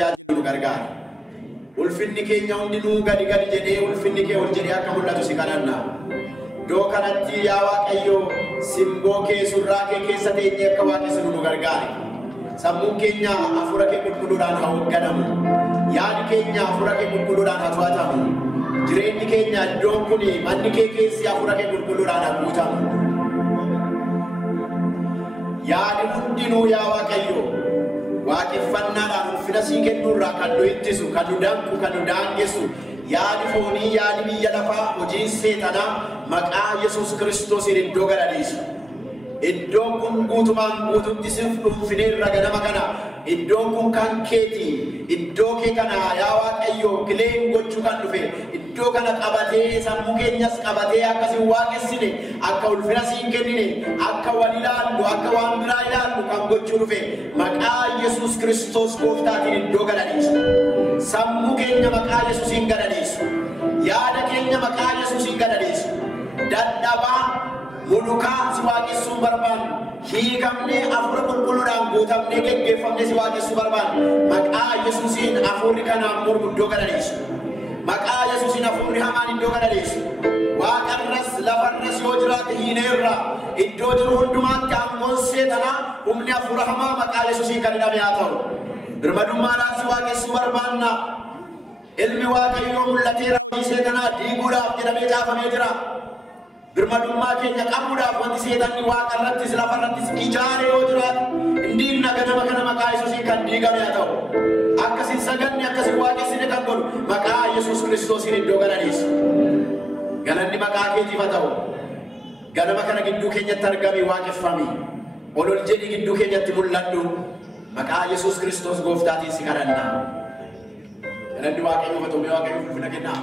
Jajatu gargaara. Ulfinni keenya hundinuu gadi gadi jedhee ulfinni kee ol jedhee akka mul'atu si kadhanna. Doo kanatti yaa Waaqayyo simboo kee surraa kee keessa teenyee akka waaqessinu nu gargaari. Sammuun keenya hafuura kee qulqulluudhaan haa hoogganamu. Yaadi keenya hafuura kee qulqulluudhaan haa to'atamu. Jireenyi keenya iddoon kun manni kee keessi hafuura kee qulqulluudhaan haa guutamu. Yaadi hundinuu yaa Waaqayyo waaqeffannaadhaan ulfina sii kennurraa kan nu ittisu, kan nu danqu, kan nu daangessu yaadi foonii, yaadi biyya lafaa, hojiin seexanaa maqaa Yesuus Kiristoosiin iddoo gadhiisu. Iddoon kun guutumaan guututti siif dhuunfineerra ganama kana. Iddoon kun kan keeti. Iddoo kee kana yaa Waaqayyo kileen gochuu kan dhufe. Iddoo kana qabatee sammuu keenyas qabatee akkasiin waaqessine, akka ulfina siin kennine, akka wal ilaallu, akka waan biraa ilaallu kan gochuu dhufe. Maqaa Yesuus Kiristoos gooftaatiin iddoo gadhiisu. Sammuu keenya maqaa Yesuusiin gadhiisu. Yaada keenya maqaa Yesuusiin gadhiisu. Dadhabaa mulukaa si waaqessuu barbaannu. Hiikamnee hafuura qulqulluudhaan guutamnee geggeeffamnee si waaqessuu barbaannu. Maqaa Yesuusiin hafuurri kanaan mormu iddoo gadhiisu. Maqaa Yesuusiin hafuurri hamaan iddoo gadhiisu. Waaqarras lafarras yoo jiraate hiineerra iddoo jiru hundumaatti aangoon seexanaa humni hafuura hamaa maqaa Yesuusiin kan hidhame haa ta'u. Birmadummaadhaan si waaqessuu barbaanna. Ilmi Waaqayyoo mul'ateera seexanaa diiguudhaaf jedhamee caafamee jira. Birmadummaa keenya qabuudhaaf wanti seexanni waaqarrattis lafarrattis ijaare yoo jiraatu indiigna ganama kana maqaa Yesuusiin kan diigame haa ta'u. Akkasiin saganni akkasiin waaqessine kan godhu maqaa Yesuus Kiristoosiin iddoo gadhiisu. Galanni maqaa keetiif haa ta'u. Ganama kana gidduu keenyatti argami waaqeffami. Ol jedhi gidduu keenyatti mul'adhu. Maqaa Yesuus Kiristoos gooftaatiin si kadhanna. Galanni Waaqayyoof haa ta'u. Waaqayyoof ulfina kennaa.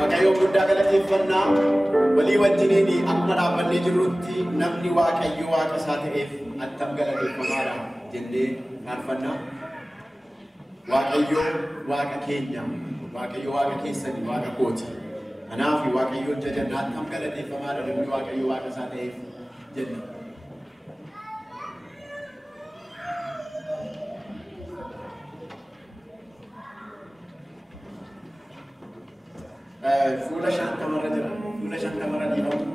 Waaqayyoo guddaa galateeffannaa walii wajjiniin akkuma dhaabbannee jirrutti namni Waaqayyo Waaqa isaa ta'eef attam galateeffamaadha jennee faarfanna. Waaqayyo Waaqa keenya, Waaqayyo Waaqa keessanii, Waaqa kooti. Kanaaf Waaqayyo jajanna attam galateeffamaadha namni Waaqayyo Waaqa isaa ta'eef jenna. Fuula shantamarra jira. Fuula shantamarra dhiifamu.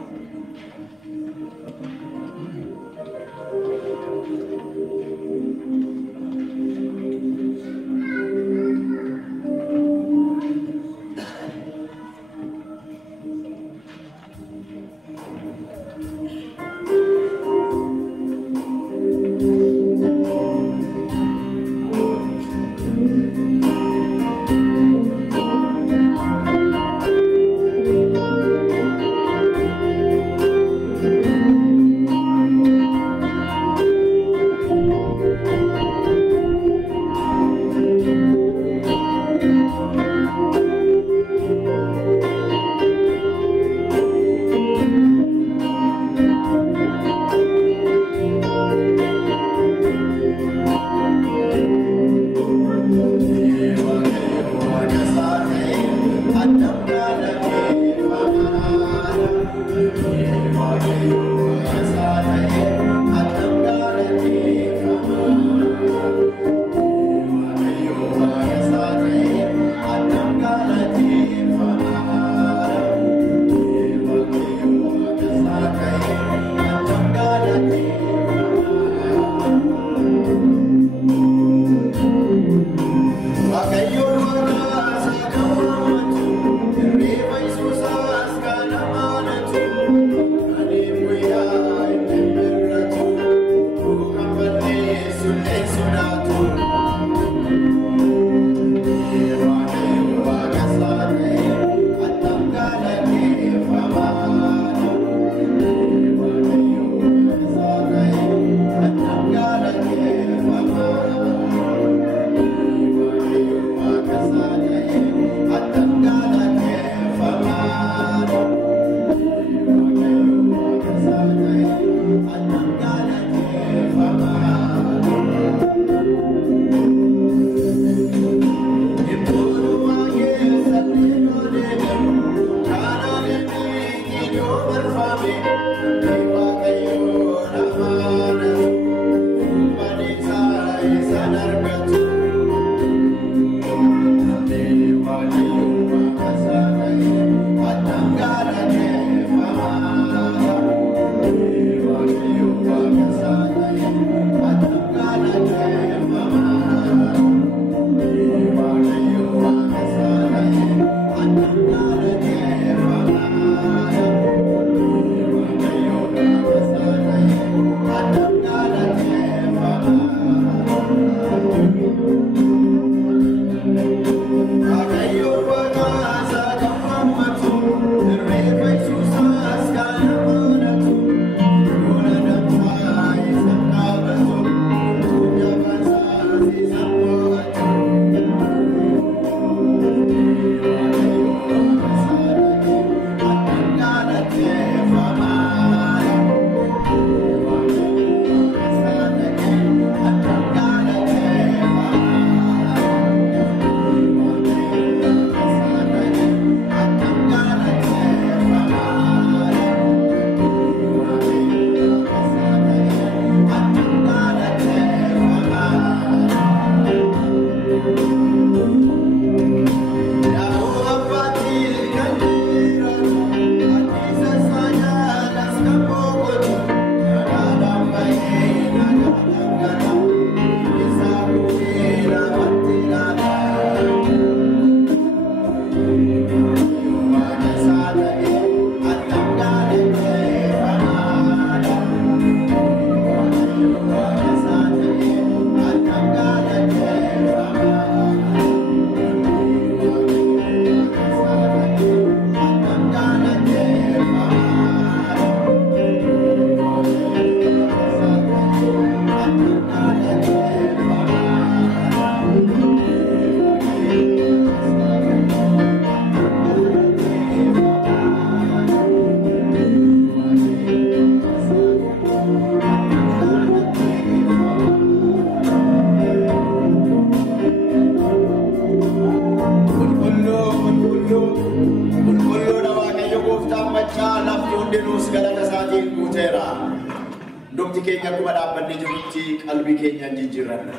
keenya akkuma dhaabbannee jirutti qalbii keenya jijjiirranna.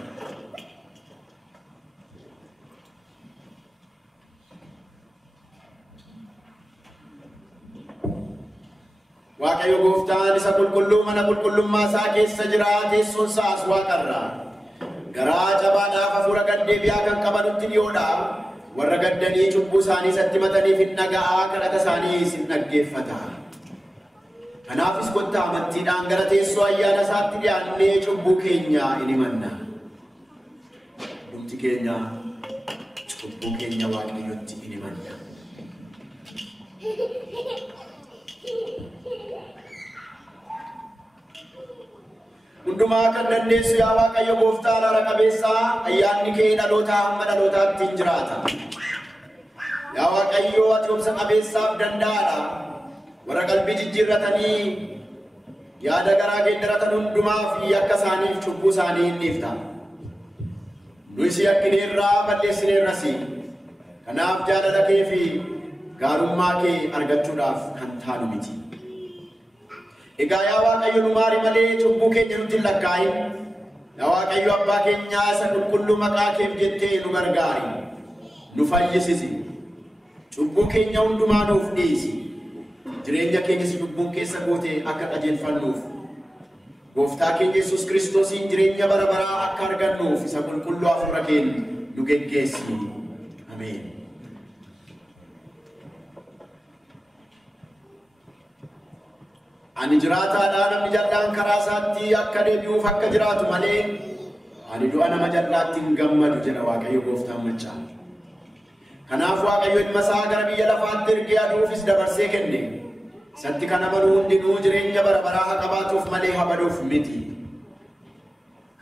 Waaqayyo Gooftaan isa qulqulluu mana qulqullummaa isaa keessa jira, teessoon isaas waaqarra. Garaa jabaadhaaf hafuura gaddeebi'aa kan qabanutti dhiyoodha. Warra gaddanii cubbuu isaanii isatti himataniif hin dhaga'aa, kadhata isaanii hin dhaggeeffata. Kanaafis kottaa amantiidhaan gara teessoo ayyaana isaatti dhiyaannee cubbuu keenya hin himanna. Dhumti keenya cubbuu keenya Waaqayyotti hin himanna. Hundumaa kan dandeessu yaa Waaqayyo Gooftaa araara qabeessaa, ayyaanni kee dhalootaa hamma dhalootaatti hin jiraata. Yaa Waaqayyo ati obsa qabeessaaf danda'aadha. Warra qalbii jijjiirratanii yaada garaa geeddaratan hundumaa fi akka isaaniif cubbuu isaanii hin dhiifta. Nu si yakkineerraa balleessineerras. Kanaaf jaalala kee fi gaarummaa kee argachuudhaaf kan taanu miti. Egaa yaa Waaqayyo nu maari malee cubbuu keenya nutti hin lakkaa'in. Yaa Waaqayyo abbaa keenyaa isa qulqulluu maqaa keef jettee nu gargaari. Nu fayyisisi. Cubbuu keenya hundumaa nuuf dhiisi. Jireenya keenya si cubbuun keessa goote akka qajeelfannuuf. Gooftaa keenya Yesuus Kiristoosiin jireenya bara baraa akka argannuuf isa qulqulluu hafuura keenya nu geggeessi. Ameen. Ani jiraataadhaa namni jal'aan karaa isaatti akka deebi'uuf akka jiraatu malee ani du'a nama jal'aatti hin gammadu jedha Waaqayyo Gooftaan machaa. Kanaaf Waaqayyo ilma isaa gara biyya lafaatti ergee aduufis dabarsee kenne. Isatti kan amanu hundinuu jireenya bara baraa haa qabaatuuf malee haa baduuf miti.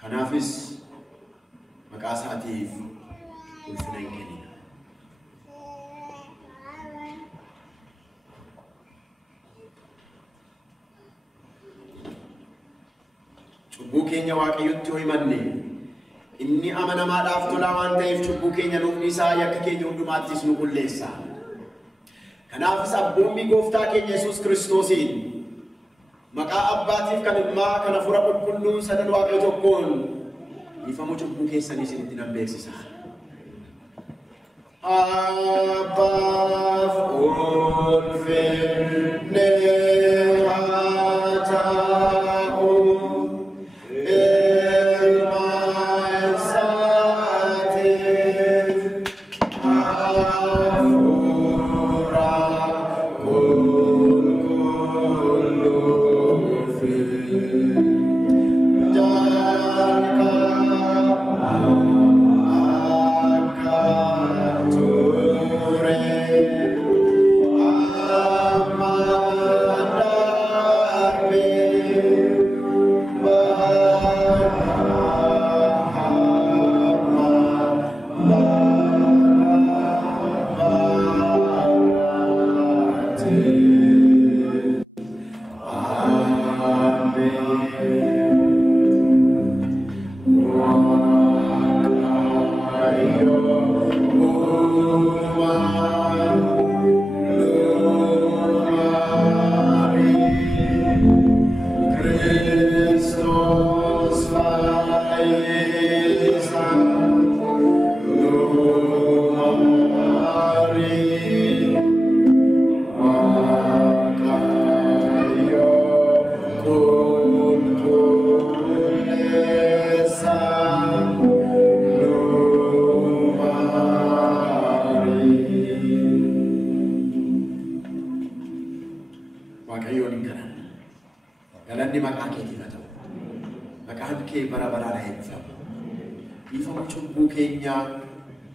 Kanaafis maqaa isaatiif ulfina hin kennina. Cubbuu keenya Waaqayyotti yoo himanne inni amanamaadhaaf tolaa waan ta'eef cubbuu keenya nuuf dhiisaa, yakka keenya hundumaattis nu qulleessa. Kanaafis abboommii Gooftaa keenya Yesuus Kiristoosiin maqaa abbaatiif kan ilmaa kan hafuura qulqulluun sadan Waaqayyo tokkoon dhiifamuu cubbuu keessanii isinitti nan beeksisa. Abbaaf ulfinni haa ta'u.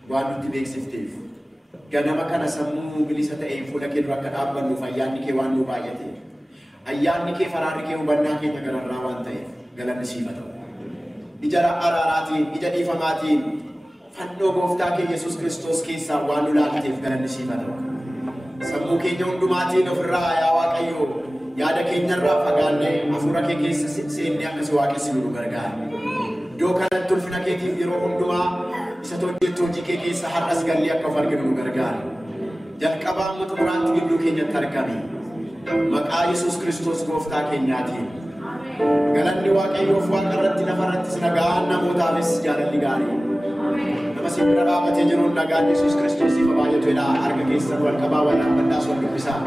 Waan nuti beeksifteef ganama kana sammuu bilisa ta'een fuula kee dura akka dhaabbannuuf ayyaanni kee waan nu baay'ate, ayyaanni kee faraarri kee hubannaa keenya gararraa waan ta'eef galanni siif haa ta'u. Ija araaraatiin, ija dhiifamaatiin fannoo Gooftaa keenya Yesuus Kiristoos keessaa waan nu laalteef galanni siif haa ta'u. Sammuu keenya hundumaatiin ofirraa yaa Waaqayyo yaada keenyarraa fagaannee hafuura kee keessa seennee akkasi waaqessinu nu gargaara. Iddoo kanatti ulfina keetiif yeroo hundumaa isa hojjettu hojii kee keessa har'as gallee akka of arginu nu gargaara. Jalqabaa amma xumuraatti gidduu keenyatti argame. Maqaa Yesuus Kiristoos Gooftaa keenyaatiin. galanni waaqayyoof waaqa irratti lafa irratti nagaan namootaafis jaalalli gaarii nama si bira dhaabatee jiruun nagaan Yesuus Kiristoosiif baay'ateedha harka keessan wal qabaa wal dhaabadhaas wal dubbisaa.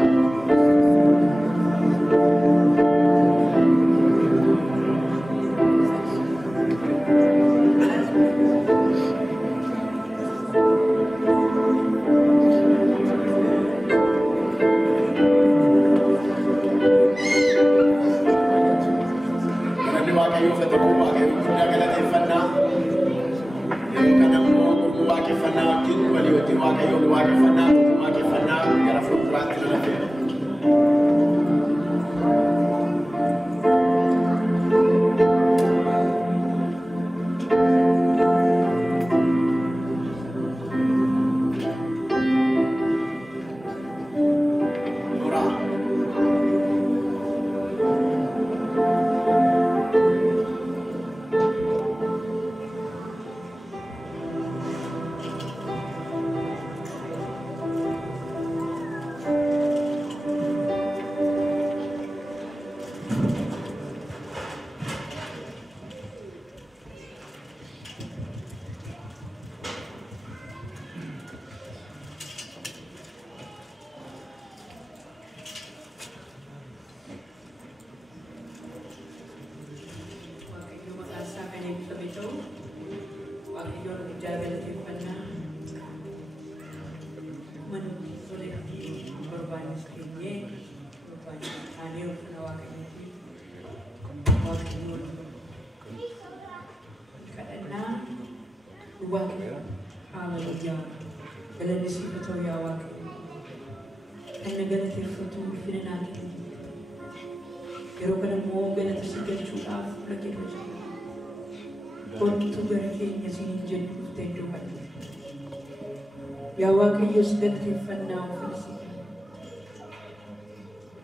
Ya waaqayyo galateeffannaa ofiisi.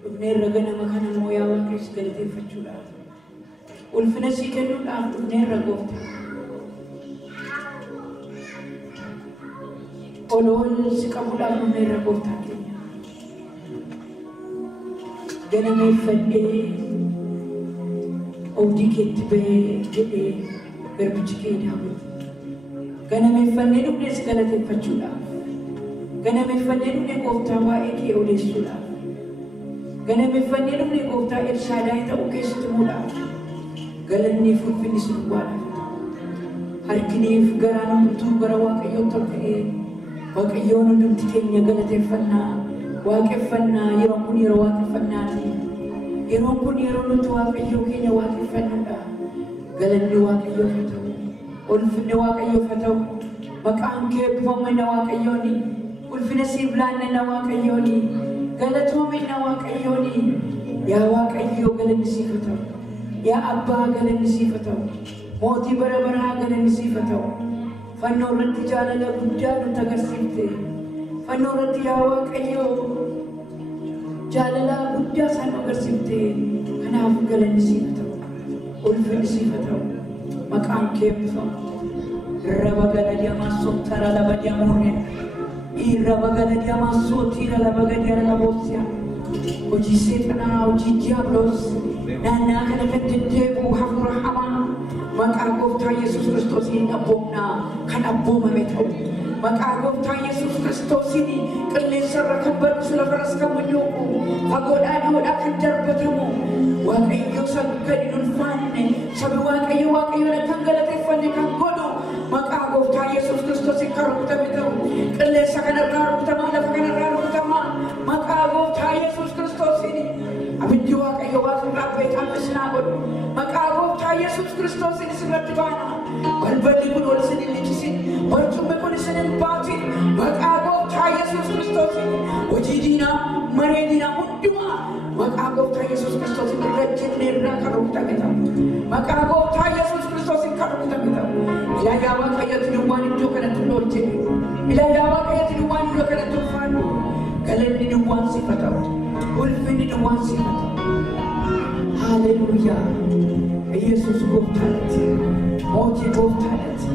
Dhufnee raga nama kana moo yaa waaqayyo galateeffachuudhaaf. Ulfina sii kennuudhaaf dhufnee ragoofta. Oloon si qabuudhaaf dhufnee ragooftaa keenya. Ganameeffadhee oobdii keetti bahee jedhee garbichi kee Daawit. Ganameeffannee dhufnee si galateeffachuudhaaf. Ganameeffannee dhufnee gooftaa waa'ee kee odeessuudhaaf. Ganameeffannee dhufnee gooftaa Elshaadaay ta'uu keessatti muudhaaf. Galanniif ulfinni si duwwaadhaaf. Harkiniif garaan hunduu gara waaqayyootti ol ka'ee waaqayyoon hundumti keenya galateeffannaa waaqeffannaa yeroon kun yeroo waaqeffannaati. Yeroon kun yeroo nuti waaqayyoo keenya waaqeffannuudha. Galanni waaqayyoof haa ta'u. Ulfinni waaqayyoof haa ta'u. Maqaan kee eebbifamu waaqayyooni. Ulfina siif laanna waaqayyooni. Galatoomina waaqayyooni. Yaa waaqayyoo galanni siif haa ta'u. Yaa abbaa galanni siif haa ta'u. Mootii bara baraa galanni siif haa ta'u. Fannoo irratti jaalala guddaa nutti agarsiifte. Fannoo irratti yaa waaqayyoo jaalala guddaa isaan agarsiifte. Kanaaf galanni siif haa ta'u. Ulfinni siif haa ta'u. Maqaan kee eebbifamu. Rabagala diamasoo tara labadia morne. Irabagala diamasoo tira labagadia labosia. Hojii seexanaa hojii diablos naannaa kana kan deddeebi'u hafuura hamaa maqaa gooftaa Yesuus Kiristoosiin abboomnaa kan abboomame ta'u. Maqaa gooftaa Yesuus Kiristoosiin qilleensarra kan barrisu lafarras kan munyooqu fagoodhaa dhiyoodhaa kan darbatamu waaqayyo sabi gadi ulfaanne sabi waaqayyo kan galateeffanne kan godhu maqaa gooftaa Yesuus Kiristoosiin kan rukutame ta'u. Qilleensa kanarraa rukutamaa lafa kanarraa rukutamaa maqaa gooftaa Yesuus Kiristoosiin abiddi waaqayyo waaqarraa beekamne sinaa godhu maqaa gooftaa Yesuus Kiristoosiin isirratti baana balballi kun ol isin hin lichisin barcummi kun isin hin baatin maqaa gooftaa Yesuus Kiristoosiin hojii diinaa maree diinaa hundumaa maqaa gooftaa Yesuus Kiristoosiin irra jennee irraa kan rukutame ta'u maqaa gooftaa Yesuus Kiristoosiin kan rukutame ta'u ilaayaa waaqayyooti duwwaan iddoo kanatti hin oolchine ilaayaa waaqayyooti duwwaan iddoo kanatti ulfaannu galanni duwwaan siif haa ta'u ulfinni duwwaan siif haa ta'u. Hallelujah. Yesus gooftaadhaati. Mootii gooftaadhaati.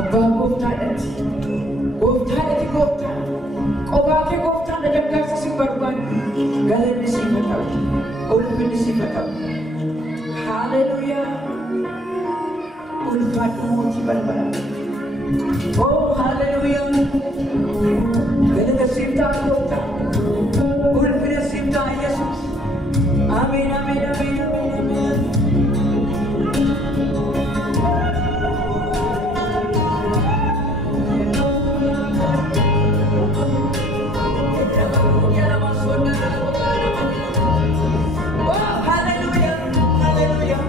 Abbaa gooftaadhaati. Gooftaadhaati gooftaa. Qophaa kee gooftaadha gargaarsa si barbaadu. Galanni siif haa ta'u. Ulfinni siif haa ta'u. Hallelujah. Ulfatmuti barabara. Oh, hallelujah. Ganun sifta kota. Ulfina sifta Jesus. Amen, amen, amen, amen, amen. Oh, hallelujah, hallelujah.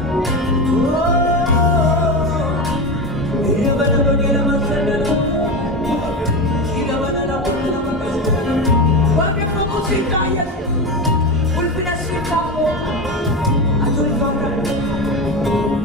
Wonderful music, yes. Ulfina sifta kota. Atul fangran. Oh,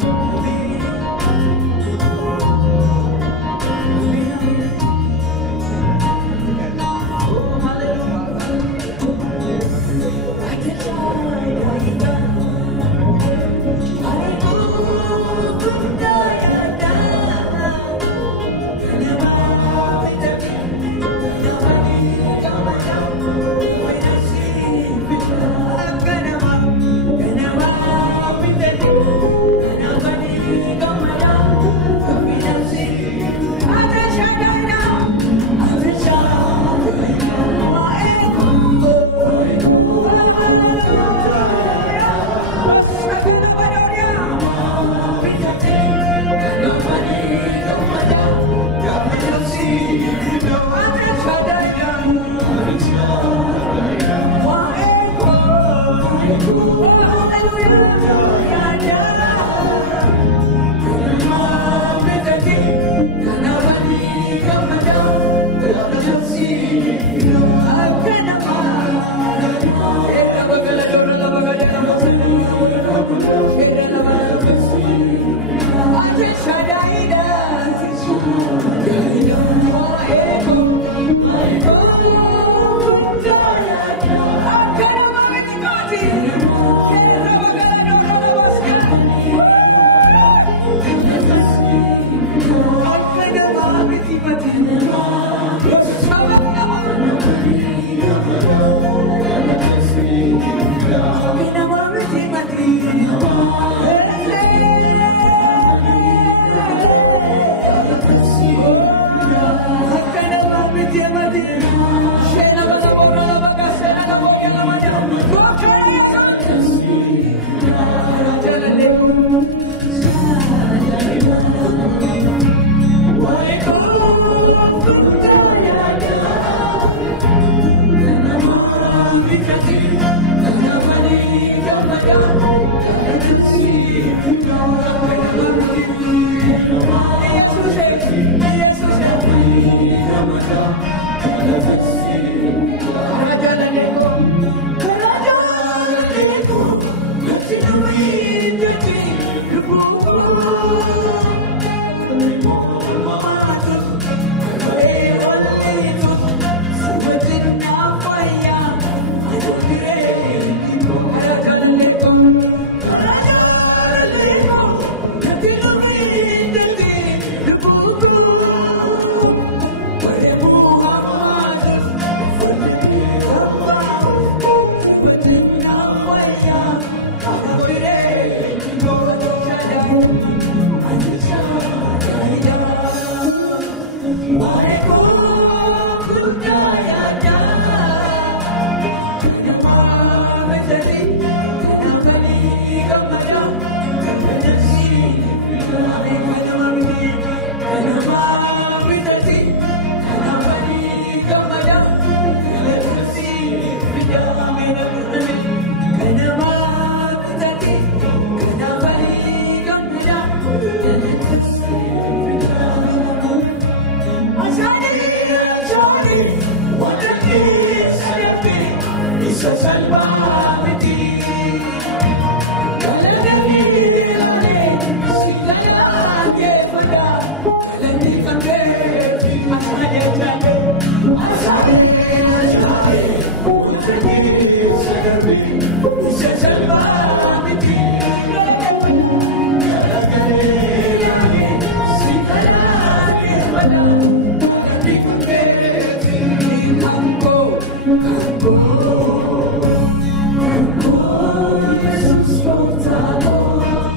Jesus,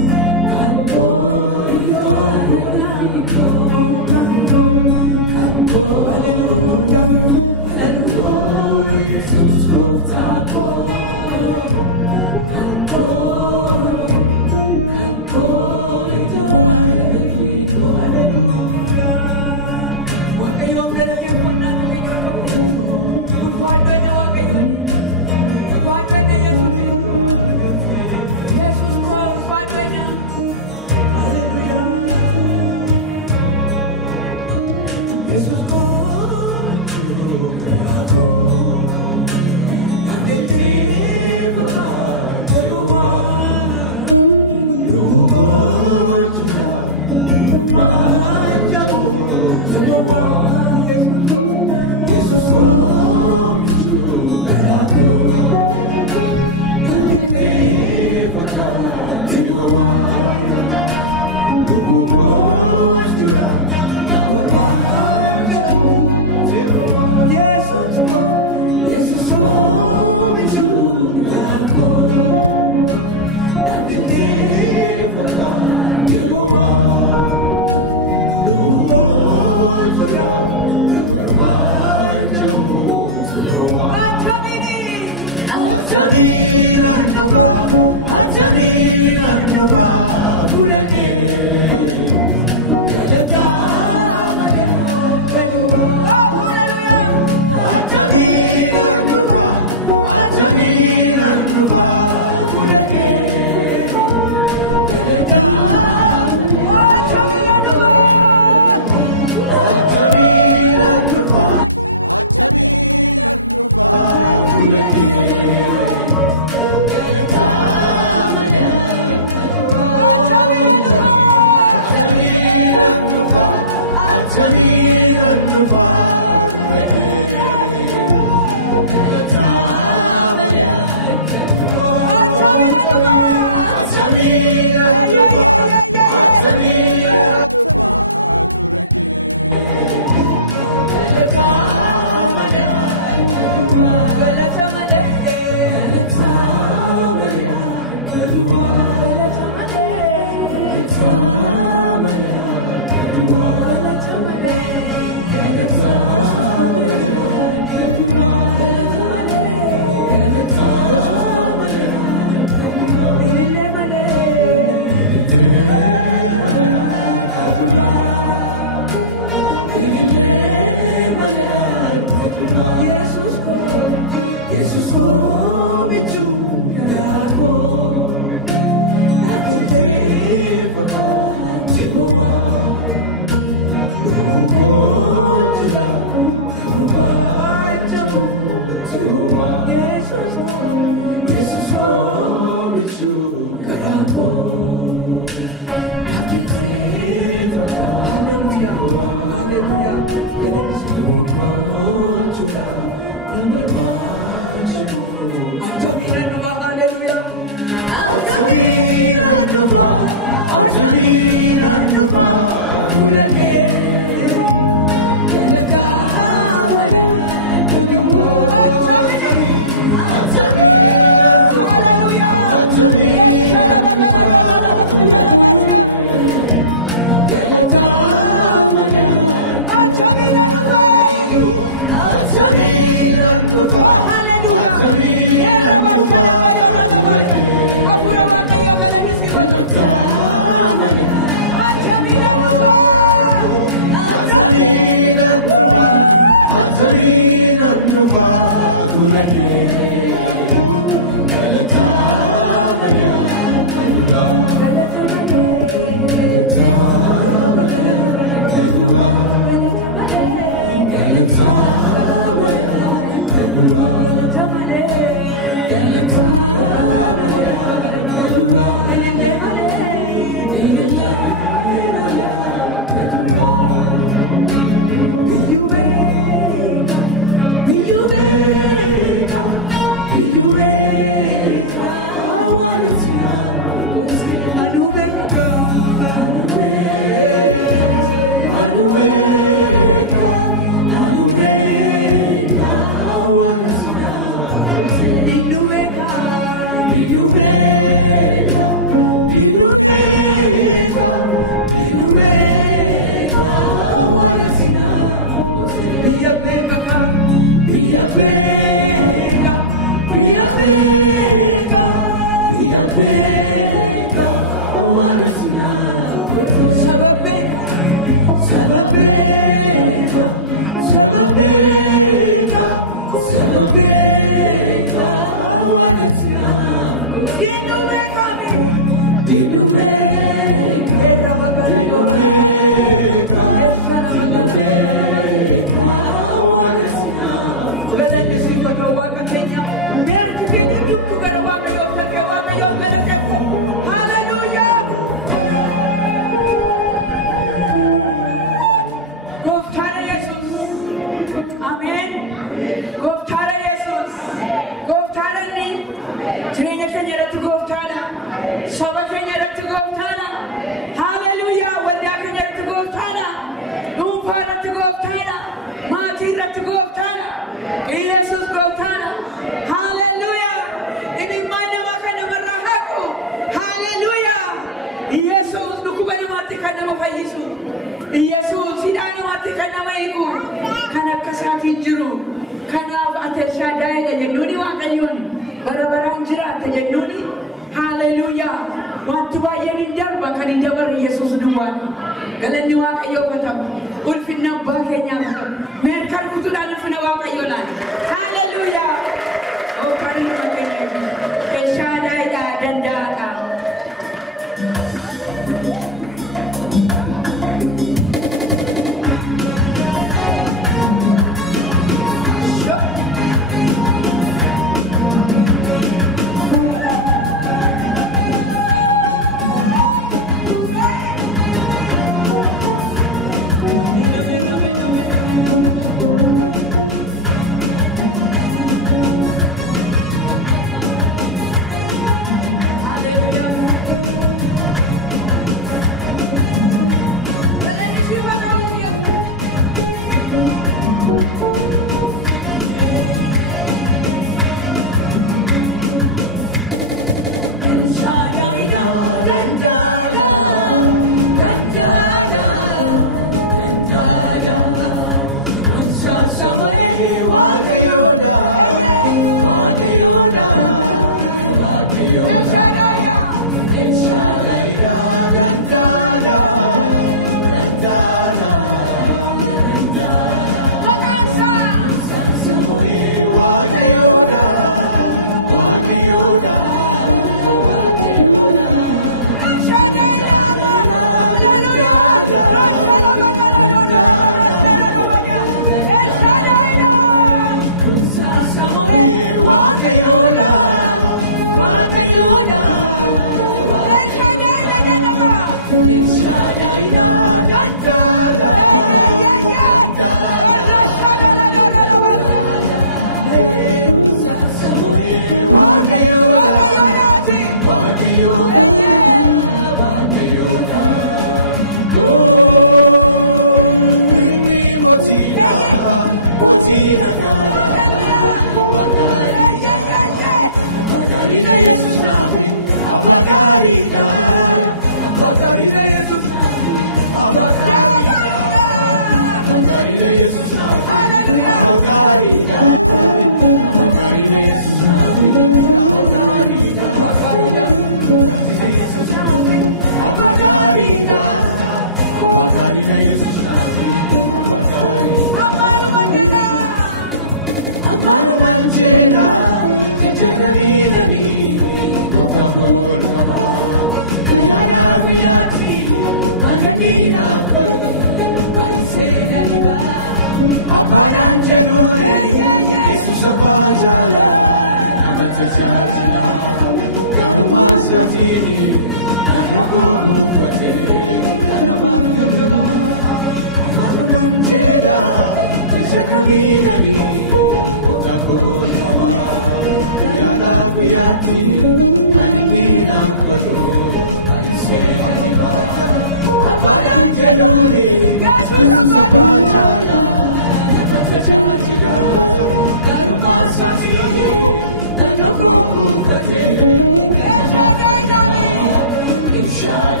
Shall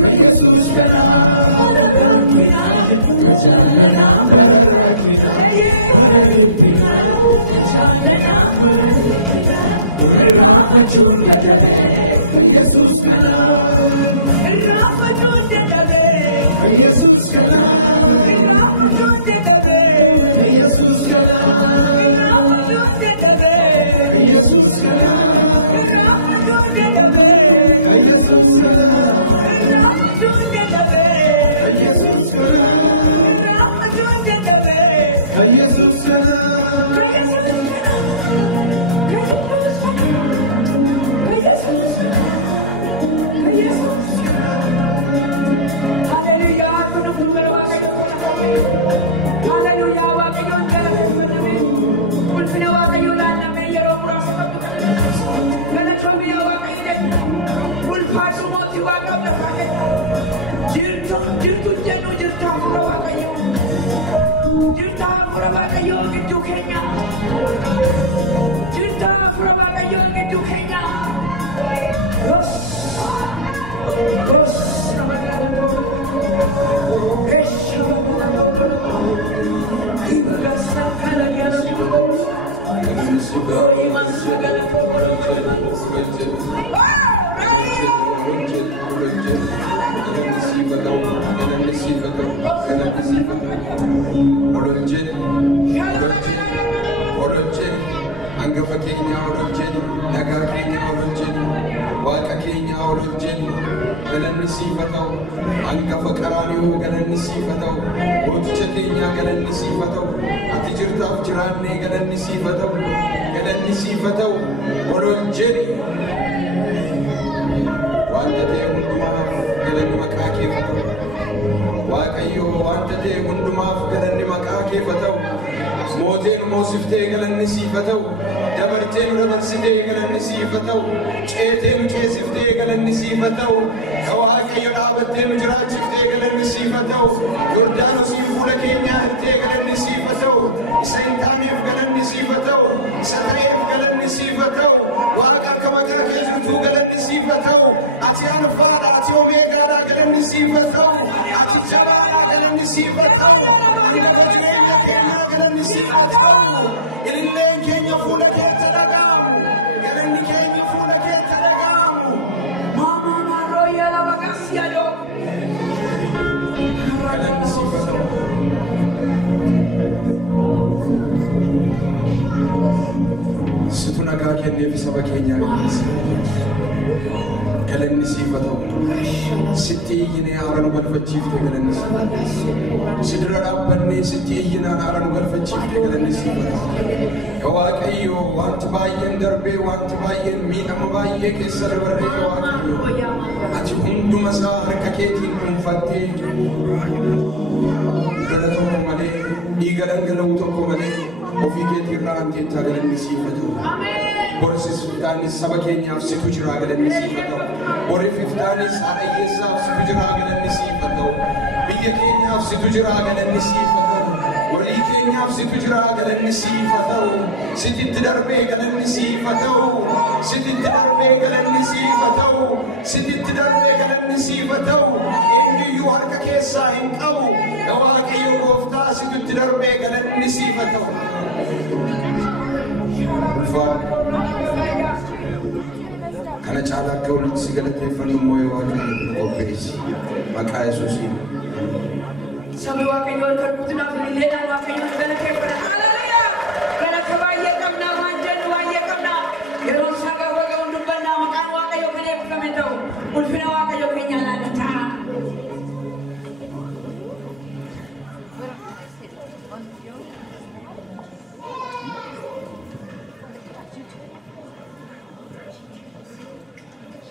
We're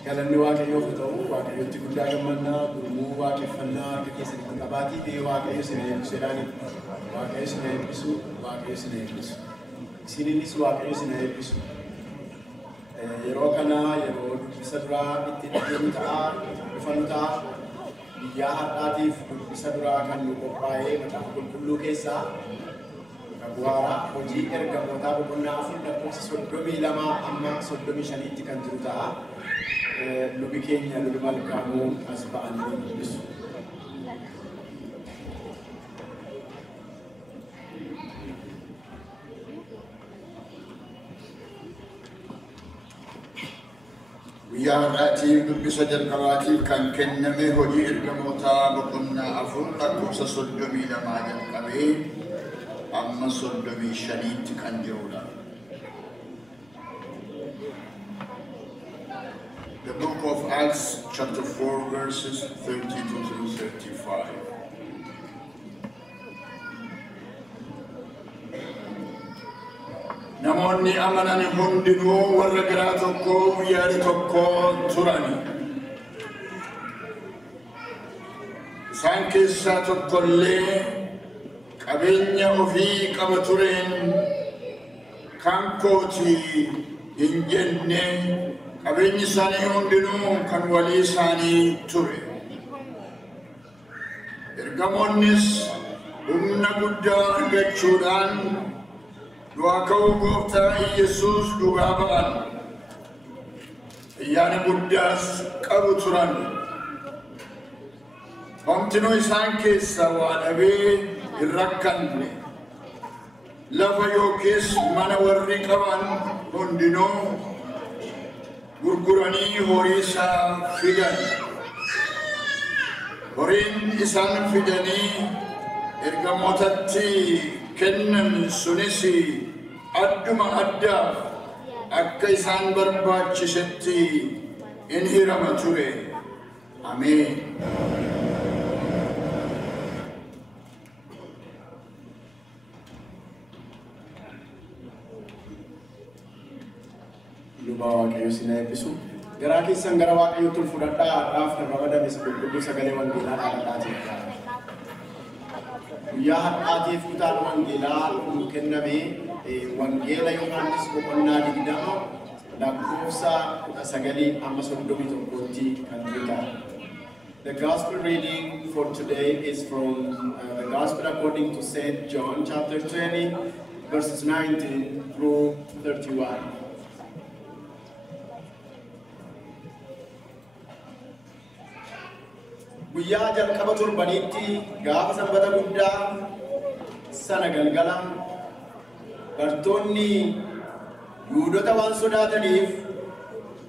Galanni waaqayyoo ta'u waaqayyotti guddaa gammannaa gurmuu waaqeffannaa keessa qabaatii fi waaqayyo isin eebbiseedhaan waaqayyo isin eebbisu waaqayyo isin eebbisu isinis waaqayyo isin eebbisu yeroo kana yeroo dubbisa duraa itti dhageenyu ta'a dhufannu ta'a biyyaa har'aatiif dubbisa duraa kan nu qophaa'ee macaafa qulqulluu keessaa bu'aara hojii ergamootaa boqonnaa 4:32 amma 35tti kan jiru ta'a. Lubi keenya lubi malkaamuu as ba'anii dubbisu. Guyyaarraatii dubbisa jalqabaatiif kan kenname hojii ergamootaa boqonnaa 4 lakkoofsa 32 jalqabee amma 35tti kan jirudha. The book of Acts chapter 4 verses 32 through 35. Namoonni amananii hundinuu warra garaa tokko yaada tokko turani. Isaan keessaa tokkollee qabeenya ofii qaba tureen kan kooti hin jenne qabeenyi isaanii hundinuu kan walii isaanii ture. Ergamoonnis humna guddaa argachuudhaan du'aa ka'uu gooftaa Yesuus dhugaa ba'an. Ayyaana guddaas qabu turan. Homtinuu isaan keessaa waa dhabee hin rakkanne. Lafa yookiis mana warri qaban hundinuu gurguranii horii isaa fidan. Horiin isaan fidanii ergamootatti kennan sunis adduma addaaf akka isaan barbaachisetti in hirama ture. Ameen. Luba Waaqayyo sinaa eebbisu. Garaa keessan gara Waaqayyootti ol fudhadhaa. Har'aaf kan ramadames qulqulluu sagalee wangeelaa dhaadhaatiin jira. Guyyaa har'aatiif kutaan wangeelaa nuu kenname wangeela Yohaannis boqonnaa 20 lakkoofsa 19 amma 31tti kan jirudha. The gospel reading for today is from the gospel according to St. John chapter 20 verses 19 through 31. Guyyaa jalqaba torbaniitti gaafa sanbata guddaa sana galgala bartoonni Yihuudoota waan sodaataniif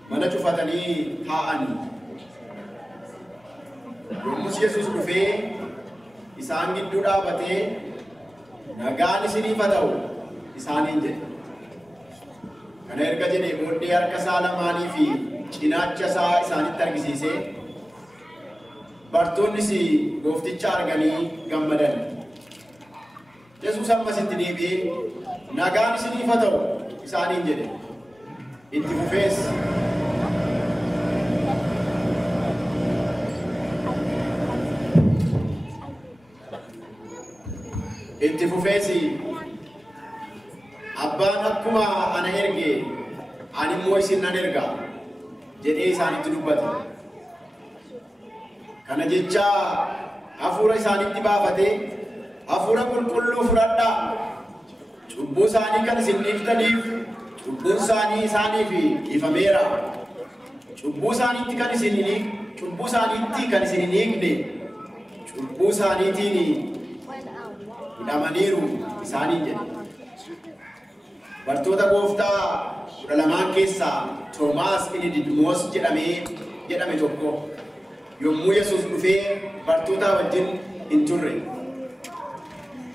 mana cufatanii taa'anii. Yommus Yesuus dhufee isaan gidduu dhaabatee nagaan isiniif haa ta'u isaaniin jedhe. Kana erga jedhee booddee harka isaa lamaanii fi cinaacha isaa isaanitti argisiisee bartoonnis goofticha arganii gammadan. Yesuus ammasitti deebi'ee nagaan isiniif haa ta'u isaaniin jedhe. Itti fufees abbaan akkuma ana erge ani immoo isin nan erga jedhee isaanitti dubbate. Kana jecha hafuura isaanitti baafatee hafuura qulqulluu fudhadhaa. Cubbuu isaanii kan isin dhiiftaniif cubbuun isaanii isaaniif dhiifameera. Cubbuu isaaniitti kan isin hin hiikne cubbuu isaaniitiin hidhamaniiru isaaniin jedhe. Bartoota gooftaa 12 keessaa Toomaas inni Didimoos jedhame tokko yommuu Yesuus dhufee bartoota wajjin hin turre.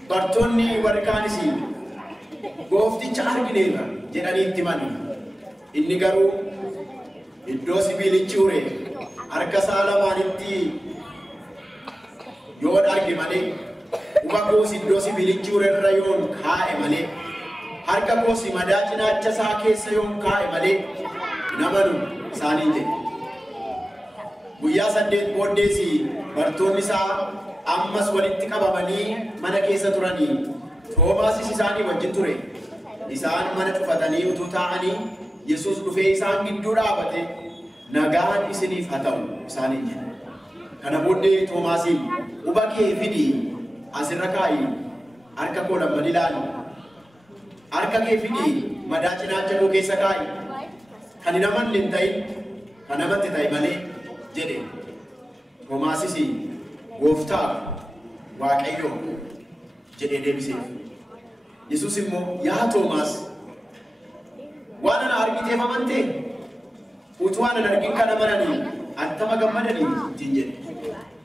Bartoonni warri kaanis goofticha argineerra jedhanii itti himani. Inni garuu iddoo sibiilichi ure harka isaa lamaanitti yoon arge malee quba koos iddoo sibiilichi urerra yoon kaa'e malee harka koos madaa cinaacha isaa keessa yoon kaa'e malee hin amanu isaaniin jedhe. Guyyaa 8 booddees bartoonni isaa ammas walitti qabamanii mana keessa turanii. Toomaasis isaanii wajjin ture. Isaan mana cufatanii utuu taa'anii Yesuus dhufee isaan gidduu dhaabate nagaan isiniif haa ta'u isaaniin jedhe. Kana booddee Toomaasiin quba kee fidii asirra kaa'ii harka koo lamman ilaali. Harka kee fidii madaa cinaacha koo keessa kaa'ii. Kan hin amanne hin ta'in kan amante ta'e malee jedhe. Toomaasis gooftaa Waaqayyoo jedhee deebiseef. Yesuus immoo yaa Toomaas waan ana argiteef amantee? utuwaan dargin kana mananii attama gammadanii ittiin jedhe.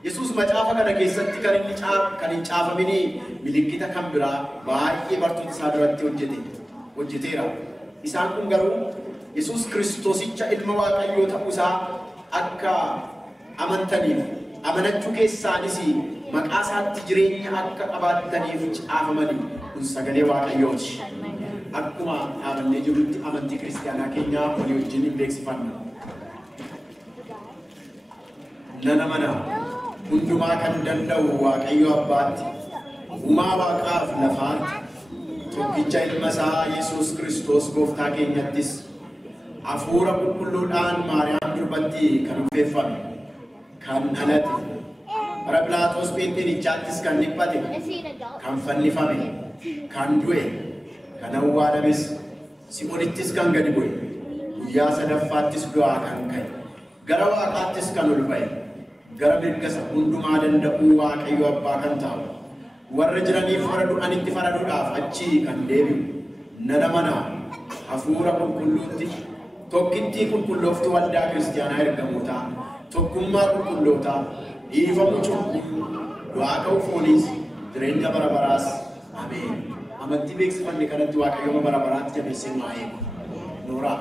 Yesuus macaafa kana keessatti kan hin caafamini milikkita kan biraa baay'ee bartoota isaa duratti hojjeteera. Isaan kun garuu Yesuus Kiristoosicha ilma Waaqayyoo ta'uu isaa akka amantaniif amanachuu keessaanis maqaa isaatti jireenya akka qabaataniif caafamanii kun sagalee Waaqayyooti. Akkuma dhaabannee jirutti amantii kiristaanaa keenyaa walii wajjin hin beeksifanna. Nana mana hundumaa kan danda'u Waaqayyo Abbaatti, uumaa waaqaaf lafaatti, tokkicha ilma isaa Yesuus Kiristoos gooftaa keenyattis hafuura qulqulluudhaan Maariyaam durbatti kan ulfeeffame, kan dhalate, bara Phiilaaxoos Pheenxeenichaattis kan dhiphate, kan fannifame, kan du'e, kan awwaalames, Si'oolittis kan gadi bu'e, guyyaa sadaffaattis du'aa kan ka'e, gara Waaqaattis kan ol ba'e, gara mirga hundumaa danda'uu Waaqayyo Abbaa kan ta'u, warra jiraniif warra du'anitti faraduudhaaf achii kan deebi'u, nana mana hafuura qulqulluutti, tokkittii qulqullooftuu waldaa kiristaanaa ergamootaa, tokkummaa qulqullootaa, dhiifamuu cubbuu, du'aa ka'uu fooniis, jireenya bara baraas. Ameen. Amantii beeksifanne kanatti Waaqayyo bara baraatti jabeessee maa eegu. Nooraa.